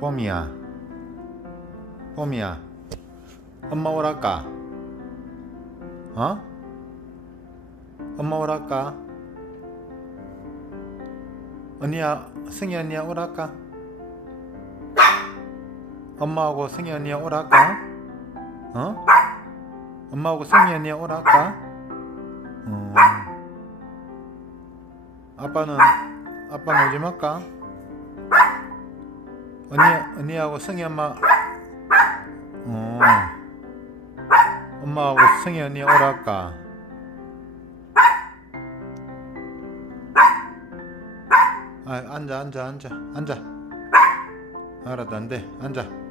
뽀미야. 뽀미야. 엄마 오랄까? 어? 엄마 오랄까? 언니야 승희 언니야 오랄까? 엄마하고 승희 언니야 오랄까? 어? 엄마하고 승희 언니야 오랄까? 음. 아빠는 아빠는 오지 말까 언니 언니하고 승희 엄마 어 엄마하고 승희 언니 오랄까 아 앉아 앉아 앉아 앉아. 알았다 안돼. 앉아